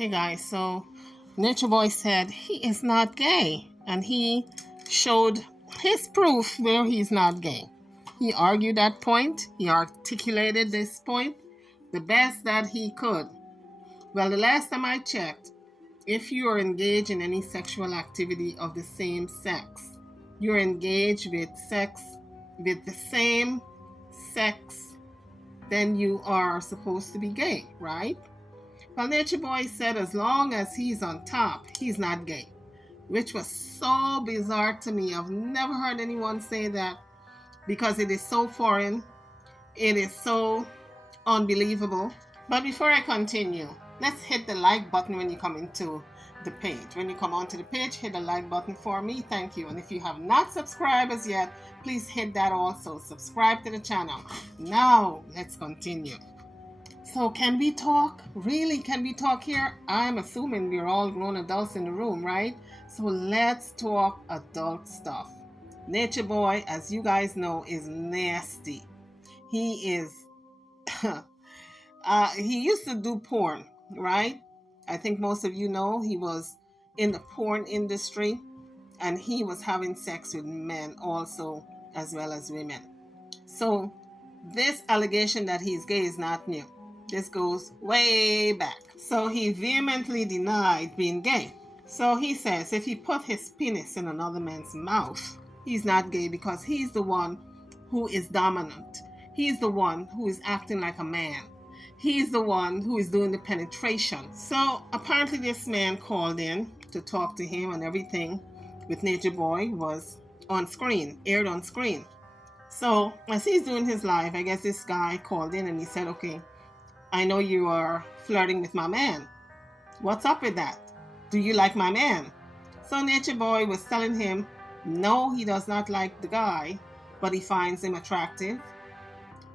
Hey guys, so Nature Boy said he is not gay, and he showed his proof where he's not gay. He argued that point, he articulated this point the best that he could. Well, the last time I checked, if you are engaged in any sexual activity of the same sex, you're engaged with the same sex, then you are supposed to be gay, right? Well, Nature Boy said as long as he's on top, he's not gay, which was so bizarre to me. I've never heard anyone say that because it is so foreign. It is so unbelievable. But before I continue, let's hit the like button when you come into the page. When you come onto the page, hit the like button for me. Thank you. And if you have not subscribed as yet, please hit that also. Subscribe to the channel. Now, let's continue. So can we talk? Really, can we talk here? I'm assuming we're all grown adults in the room, right? So let's talk adult stuff. Nature Boy, as you guys know, is nasty. He is, he used to do porn, right? I think most of you know he was in the porn industry, and he was having sex with men also, as well as women. So this allegation that he's gay is not new. This goes way back. So he vehemently denied being gay. So he says if he put his penis in another man's mouth, he's not gay because he's the one who is dominant. He's the one who is acting like a man. He's the one who is doing the penetration. So apparently this man called in to talk to him, and everything with Nature Boy was on screen, aired on screen. So as he's doing his live, I guess this guy called in and he said, okay, I know you are flirting with my man. What's up with that? Do you like my man? So Nature Boy was telling him, no, he does not like the guy, but he finds him attractive.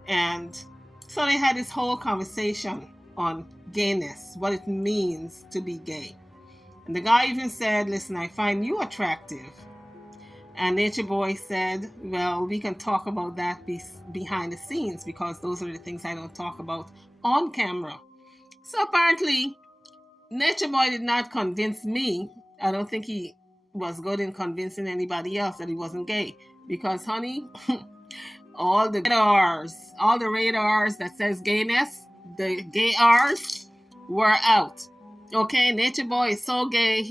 And so they had this whole conversation on gayness, what it means to be gay. And the guy even said, listen, I find you attractive. And Nature Boy said, well, we can talk about that behind the scenes because those are the things I don't talk about on camera. So apparently, Nature Boy did not convince me. I don't think he was good in convincing anybody else that he wasn't gay. Because, honey, all the radars that says gayness, the gay R's were out. Okay, Nature Boy is so gay,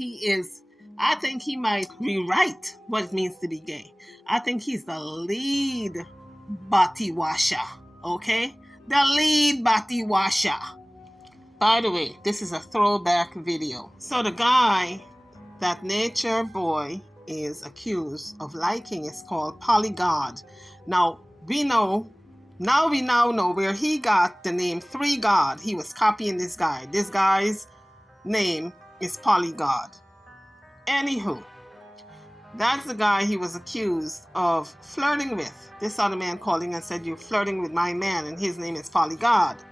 I think he might rewrite what it means to be gay. I think he's the lead body washer, okay? The lead body washer. By the way, this is a throwback video. So the guy that Nature Boy is accused of liking is called Polygod. Now we now know where he got the name 3 God. He was copying this guy. This guy's name is Polygod. Anywho, that's the guy he was accused of flirting with. This other man calling and said, you're flirting with my man, and his name is Polygod.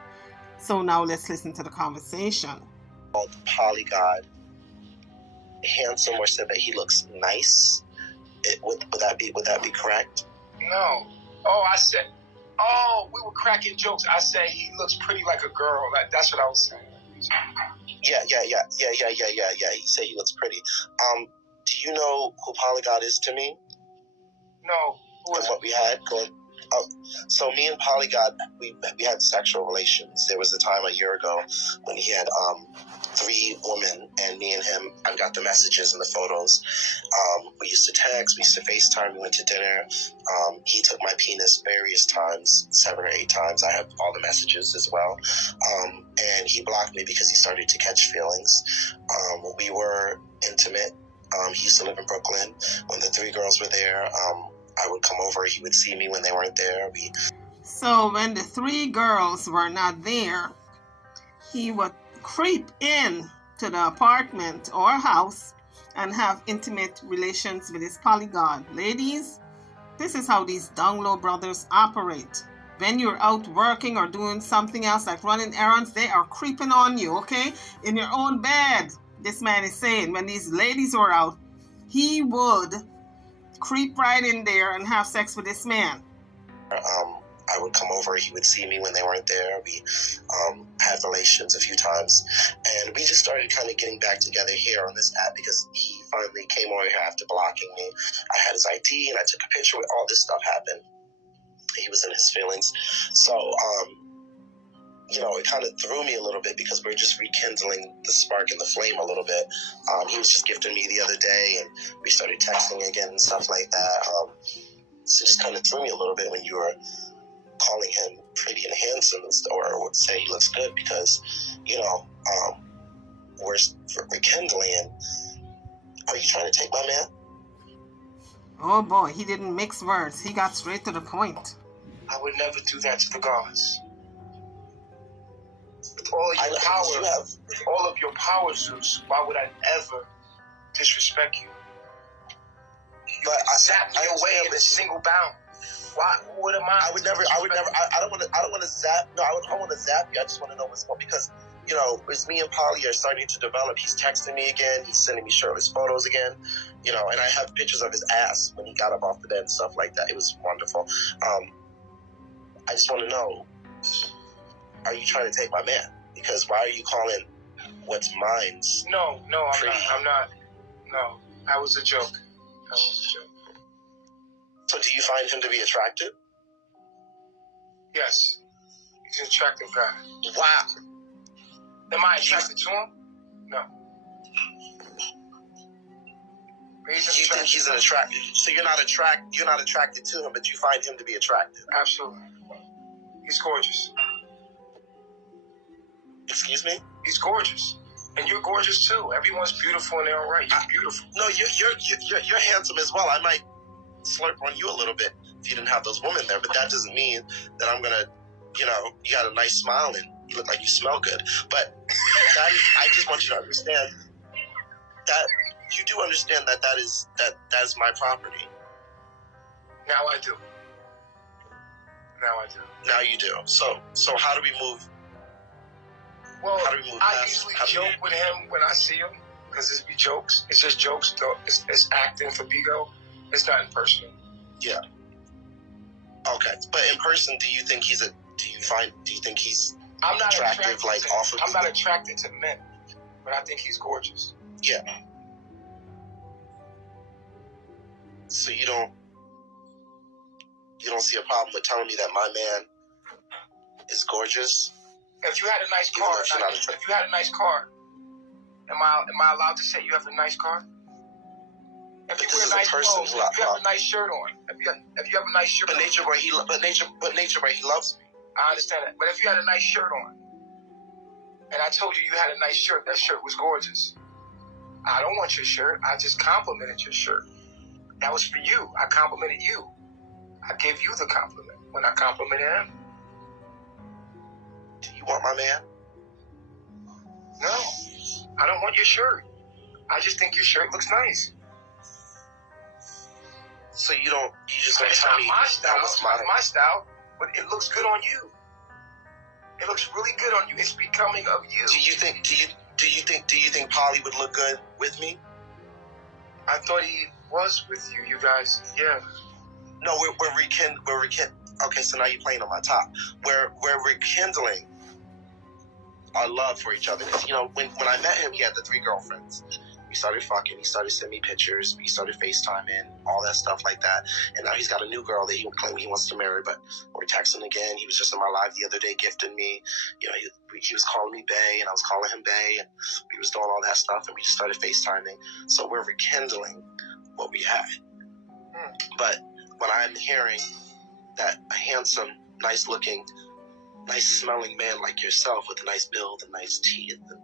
So now let's listen to the conversation. Called Polygod handsome, or said that he looks nice. Would that be correct? No. We were cracking jokes. I said he looks pretty like a girl. That's what I was saying. Yeah. You say he looks pretty. Do you know who Polygod is to me? No. And what we had going. So me and Polygod, we had sexual relations. There was a time a year ago when he had 3 women, and me and him, I got the messages and the photos. We used to text, we used to FaceTime, we went to dinner. He took my penis various times, 7 or 8 times. I have all the messages as well. And he blocked me because he started to catch feelings. We were intimate. He used to live in Brooklyn. When the 3 girls were there, I would come over. He would see me when they weren't there. So when the 3 girls were not there, he would creep in to the apartment or house and have intimate relations with his Polygod. Ladies, this is how these down low brothers operate. When you're out working or doing something else like running errands, they are creeping on you, okay? In your own bed. This man is saying when these ladies were out, he would creep right in there and have sex with this man. I I would come over. He would see me when they weren't there. We had relations a few times. And we just started kind of getting back together here on this app because he finally came over here after blocking me. I had his ID and I took a picture with all this stuff happened. He was in his feelings. So, it kind of threw me a little bit because we're just rekindling the spark and the flame a little bit. He was just gifting me the other day and we started texting again and stuff like that. So it just kind of threw me a little bit when you were calling him pretty and handsome or would say he looks good because, we're rekindling. And are you trying to take my man? Oh boy, he didn't mix words. He got straight to the point. I would never do that to the gods. With all of your power, with all of your power, Zeus, why would I ever disrespect you? You zap me away in a single bound. Why? What am I? I don't want to zap. No, I want to zap you. I just want to know what's going because, as me and Polly are starting to develop, he's texting me again. He's sending me shirtless photos again. And I have pictures of his ass when he got up off the bed and stuff like that. It was wonderful. I just want to know, are you trying to take my man? Because why are you calling what's mine's? No, I'm not. No, that was a joke. So do you find him to be attractive? Yes. He's an attractive guy. Wow. Am I attracted to him? No. You think he's an attractive? So you're not attracted to him, but you find him to be attractive? Absolutely. He's gorgeous. Excuse me? He's gorgeous. And you're gorgeous too. Everyone's beautiful in their own right. You're beautiful. No, you're handsome as well. I might slurp on you a little bit if you didn't have those women there, but that doesn't mean that I'm gonna, you got a nice smile and you look like you smell good. But I just want you to understand that you do understand that is my property. Now I do. Now you do. So how do we move? Well, I usually joke with him when I see him because it's be jokes. It's just jokes. Though. It's acting for Bigo. It's not in person. Yeah. Okay, but in person, do you think he's I'm not attractive? Like off of I'm not attracted to men, but I think he's gorgeous. Yeah. So you don't see a problem with telling me that my man is gorgeous? If you had a nice car, am I allowed to say you have a nice car? If you wear nice clothes, if you have a nice shirt on, if you have a nice shirt, but nature boy, he loves me. I understand that. But if you had a nice shirt on, and I told you had a nice shirt, that shirt was gorgeous. I don't want your shirt. I just complimented your shirt. That was for you. I complimented you. I gave you the compliment when I complimented him. Do you want my man? No, I don't want your shirt. I just think your shirt looks nice. So you just don't it's tell not me my style. It's not my style, but it looks good on you. It looks really good on you. It's becoming of you. Do you think Polly would look good with me? I thought he was with you. You guys, yeah. No, we're rekindling. Okay, so now you're playing on my top. We're rekindling our love for each other. Because, when I met him, he had the 3 girlfriends. We started fucking. He started sending me pictures. We started FaceTiming, all that stuff like that. And now he's got a new girl that he would claim he wants to marry. But we're texting again. He was just in my live the other day gifting me. He was calling me Bae, and I was calling him Bae, and we was doing all that stuff. And we just started FaceTiming. So we're rekindling what we had. But when I'm hearing that a handsome, nice-looking, nice-smelling man like yourself with a nice build and nice teeth and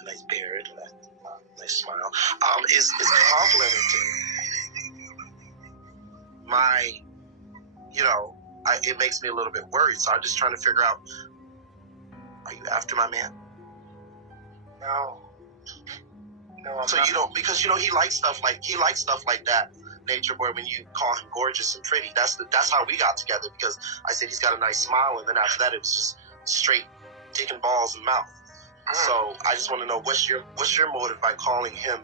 a nice beard and a nice smile is complimenting my, it makes me a little bit worried. So I'm just trying to figure out, are you after my man? No, I'm so not. You don't, because he likes stuff like that. Nature boy, when you call him gorgeous and pretty, that's how we got together, because I said he's got a nice smile, and then after that it was just straight dick and balls and mouth. So I just want to know what's your motive by calling him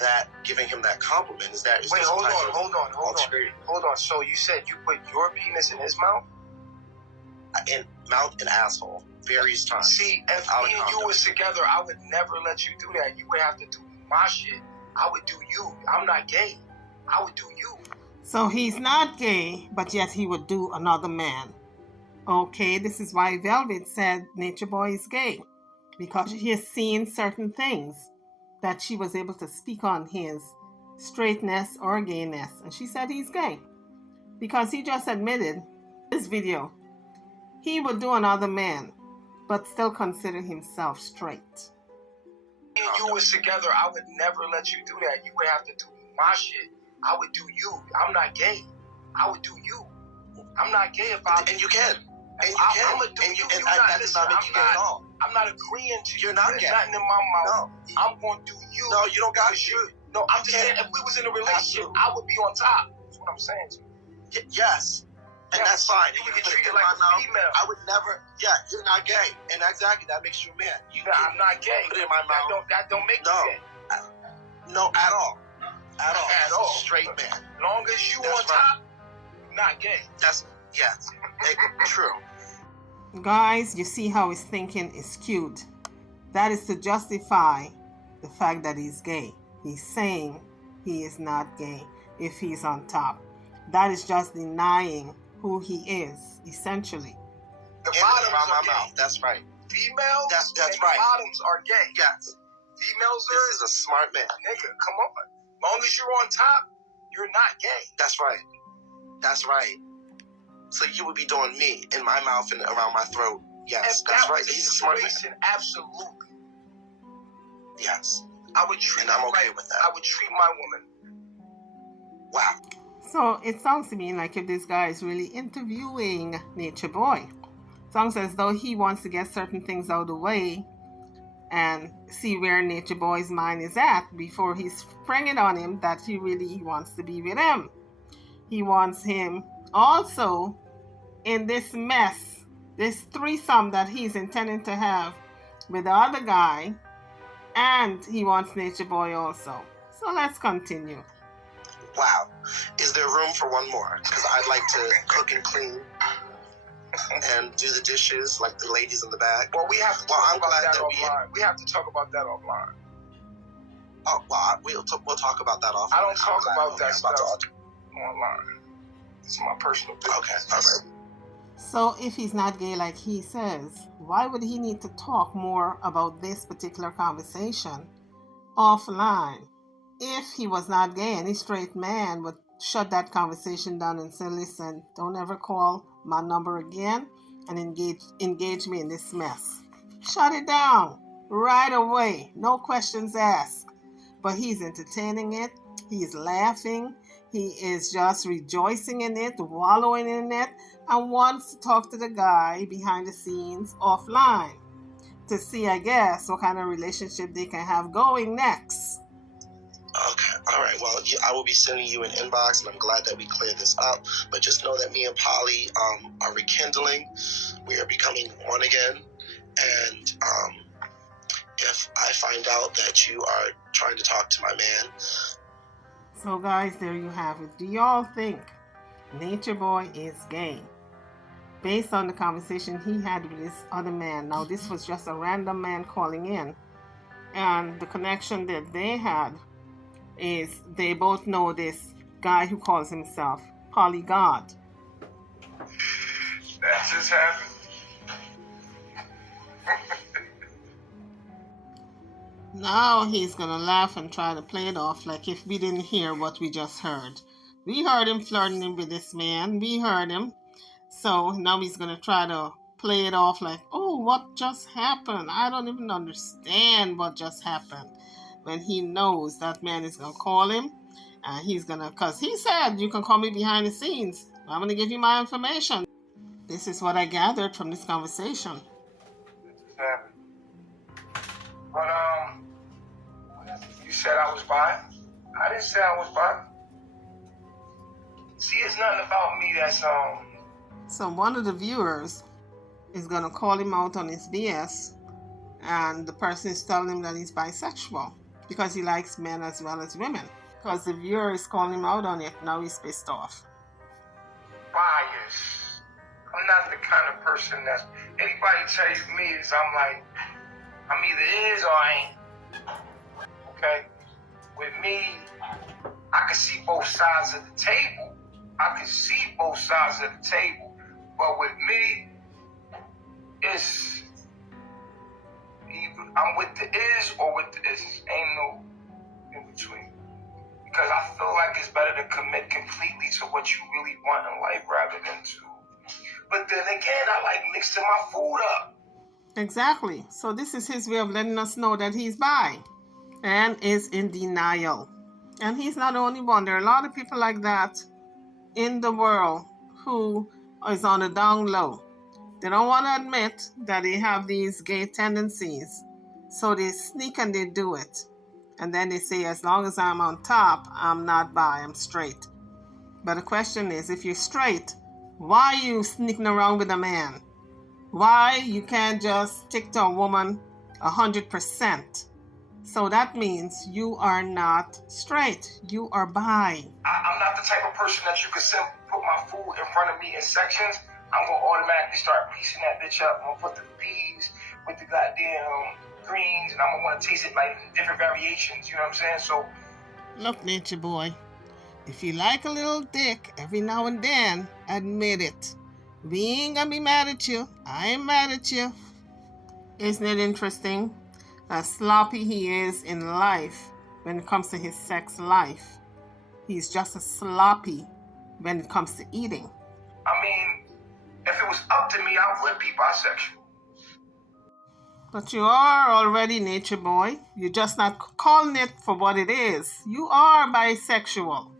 that, giving him that compliment? Wait, hold on. So you said you put your penis in his mouth? in mouth and asshole various times. See, if me and you was together, I would never let you do that. You would have to do my shit. I would do you. I'm not gay. I would do you. So he's not gay, but yet he would do another man. Okay, this is why Velvet said Nature Boy is gay, because she has seen certain things that she was able to speak on his straightness or gayness, and she said he's gay because he just admitted this video he would do another man but still consider himself straight. Me and you was together, I would never let you do that. You would have to do my shit. I would do you. I'm not gay. I would do you. I'm not gay if I... And you can. And you I'm can. gonna do and you. And That does not make you gay at all. I'm not agreeing to you. You're not There's gay. nothing in my mouth. No. I'm going to do you. No, you don't got to. No, I'm just saying if we was in a relationship, I would be on top. That's what I'm saying to you. Yes. And that's fine. You You can can treat it put like in my a mouth. female. I would never. Yeah, you're not gay. And exactly, that makes you a man. I'm not gay. Put it in my mouth. That don't make No. you gay. No, at all. At all. At all. Straight man. Long as you That's on top, you're not gay. That's, yes. True. Guys, you see how his thinking is skewed. That is to justify the fact that he's gay. He's saying he is not gay if he's on top. That is just denying who he is, essentially. The And bottoms around are my gay. mouth. That's right. Females That's and right. the bottoms are gay. Yes. Females This are... is a smart man. Nigga, come on. Long as you're on top, you're not gay. That's right. That's right. So you would be doing me in my mouth and around my throat. Yes, If that's that right. was the He's a smart man. situation, absolutely. Yes. I would treat And I'm her okay like with that. I would treat my woman. Wow. So it sounds to me like if this guy is really interviewing Nature Boy, it sounds as though he wants to get certain things out of the way and see where Nature Boy's mind is at before he's springing on him that he really wants to be with him. He wants him also in this mess, this threesome that he's intending to have with the other guy, and he wants Nature Boy also. So let's continue. Wow. Is there room for one more? Because I'd like to cook and clean and do the dishes like the ladies in the back. Well, we have to talk I'm about glad that that offline. We have to talk about that offline. Oh, well, we'll talk about that offline. I don't talk I'm about glad that we're stuff online. It's my personal business. Okay, all right. So if he's not gay like he says, why would he need to talk more about this particular conversation offline? If he was not gay, any straight man would shut that conversation down and say, listen, don't ever call my number again and engage me in this mess. Shut it down right away. No questions asked. But he's entertaining it. He's laughing. He is just rejoicing in it, wallowing in it, and wants to talk to the guy behind the scenes offline to see, I guess, what kind of relationship they can have going next. Okay, all right. Well, I will be sending you an inbox, and I'm glad that we cleared this up. But just know that me and Polly are rekindling. We are becoming one again. And if I find out that you are trying to talk to my man... So, guys, there you have it. Do y'all think Nature Boy is gay? Based on the conversation he had with this other man. Now, this was just a random man calling in. And the connection that they had is they both know this guy who calls himself Polygod. That just happened. Now he's gonna laugh and try to play it off like if we didn't hear what we just heard. We heard him flirting with this man. We heard him. So now he's gonna try to play it off like, oh, what just happened? I don't even understand what just happened. When he knows that man is gonna call him, and he's gonna, cause he said you can call me behind the scenes. I'm gonna give you my information. This is what I gathered from this conversation. But you said I was bi? I didn't say I was bi. See, it's nothing about me that's So one of the viewers is gonna call him out on his BS, and the person is telling him that he's bisexual because he likes men as well as women. Because the viewer is calling him out on it, now he's pissed off. bias. I'm not the kind of person that's, anybody tells me is I'm either is or I ain't. Okay? With me, I can see both sides of the table. But with me, it's either I'm with the is or with the is. Ain't no in between. Because I feel like it's better to commit completely to what you really want in life rather than to. But then again, I like mixing my food up. Exactly. So this is his way of letting us know that he's bi and is in denial. And he's not the only one. There are a lot of people like that in the world who is on a down low. They don't want to admit that they have these gay tendencies. So they sneak and they do it. And then they say, as long as I'm on top, I'm not bi, I'm straight. But the question is, if you're straight, why are you sneaking around with a man? Why you can't just stick to a woman 100%? So that means you are not straight. You are bi. I'm not the type of person that you could simply put my food in front of me in sections. I'm going to automatically start piecing that bitch up. I'm going to put the peas with the goddamn greens, and I'm going to want to taste it like in different variations. You know what I'm saying? So, look, nature boy, if you like a little dick every now and then, admit it. We ain't gonna be mad at you. I ain't mad at you. Isn't it interesting how sloppy he is in life when it comes to his sex life? He's just as sloppy when it comes to eating. I mean, if it was up to me, I would be bisexual. But you are already, nature boy. You're just not calling it for what it is. You are bisexual.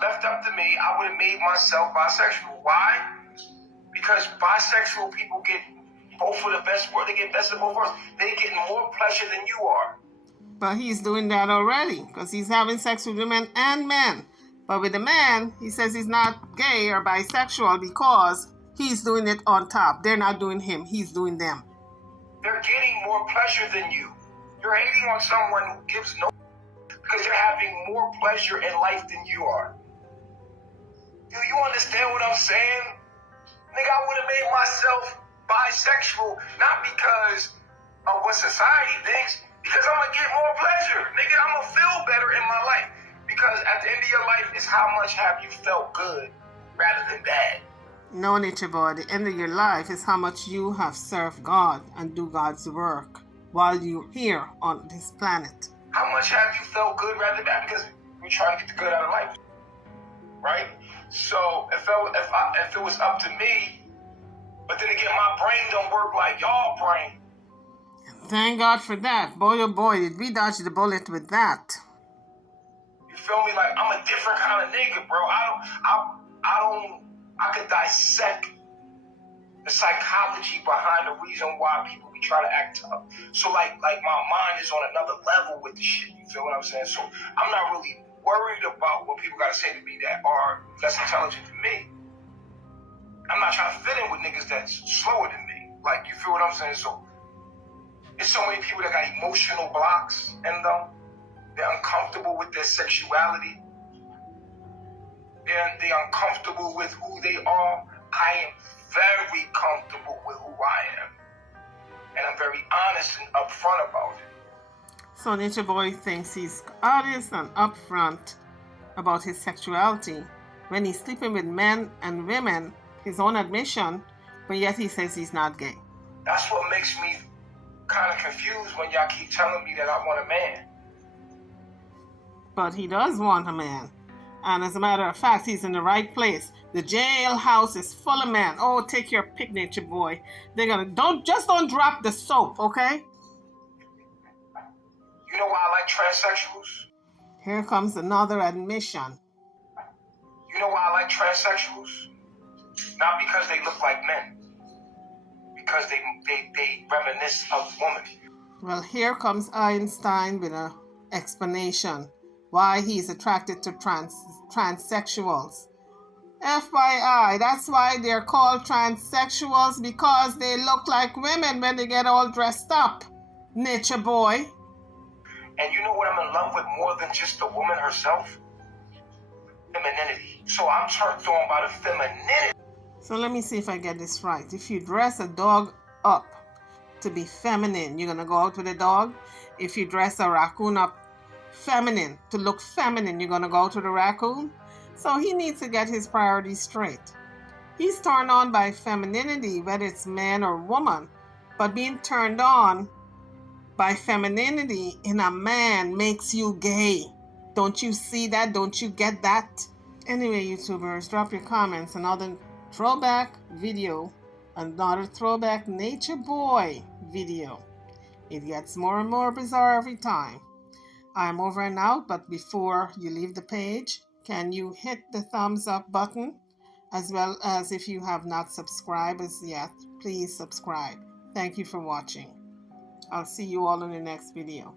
Left up to me, I would have made myself bisexual. Why? Because bisexual people get both of the best world. They get best of both worlds. They get more pleasure than you are. But he's doing that already because he's having sex with women and men. But with the man, he says he's not gay or bisexual because he's doing it on top. They're not doing him. He's doing them. They're getting more pleasure than you. You're hating on someone who gives no because they're having more pleasure in life than you are. Do you understand what I'm saying? Nigga, I would have made myself bisexual, not because of what society thinks, because I'm going to get more pleasure. Nigga, I'm going to feel better in my life. Because at the end of your life is how much have you felt good rather than bad. No, nature boy, the end of your life is how much you have served God and do God's work while you're here on this planet. How much have you felt good rather than bad? Because we're trying to get the good out of life. Right? So if it was up to me, but then again, my brain don't work like y'all brain. Thank God for that. Boy, oh boy, did we dodge the bullet with that. You feel me? Like, I'm a different kind of nigga, bro. I could dissect the psychology behind the reason why people be trying to act tough. So like my mind is on another level with the shit. You feel what I'm saying? So I'm not really worried about what people gotta say to me that are less intelligent than me. I'm not trying to fit in with niggas that's slower than me. Like, you feel what I'm saying? So there's so many people that got emotional blocks in them. They're uncomfortable with their sexuality. They're uncomfortable with who they are. I am very comfortable with who I am. And I'm very honest and upfront about it. So Nature Boy thinks he's honest and upfront about his sexuality when he's sleeping with men and women, his own admission, but yet he says he's not gay. That's what makes me kind of confused when y'all keep telling me that I want a man. But he does want a man. And as a matter of fact, he's in the right place. The jailhouse is full of men. Oh, take your pick, Nature Boy. They're gonna don't drop the soap, okay? You know why I like transsexuals? Here comes another admission. You know why I like transsexuals? Not because they look like men. Because they reminisce of women. Well, here comes Einstein with an explanation why he's attracted to transsexuals. FYI, that's why they're called transsexuals, because they look like women when they get all dressed up. Nature Boy. And you know what I'm in love with more than just the woman herself? Femininity. So I'm turned on by the femininity So let me see if I get this right. If you dress a dog up to be feminine, you're going to go out with a dog. If you dress a raccoon up feminine, to look feminine, you're going to go out with a raccoon. So he needs to get his priorities straight. He's turned on by femininity, whether it's man or woman, but being turned on by femininity in a man makes you gay. Don't you see that? Don't you get that? Anyway, YouTubers, drop your comments. Another throwback video, another throwback nature boy video. It gets more and more bizarre every time. I'm over and out, but before you leave the page, can you hit the thumbs up button? As well as if you have not subscribed as yet, please subscribe. Thank you for watching. I'll see you all in the next video.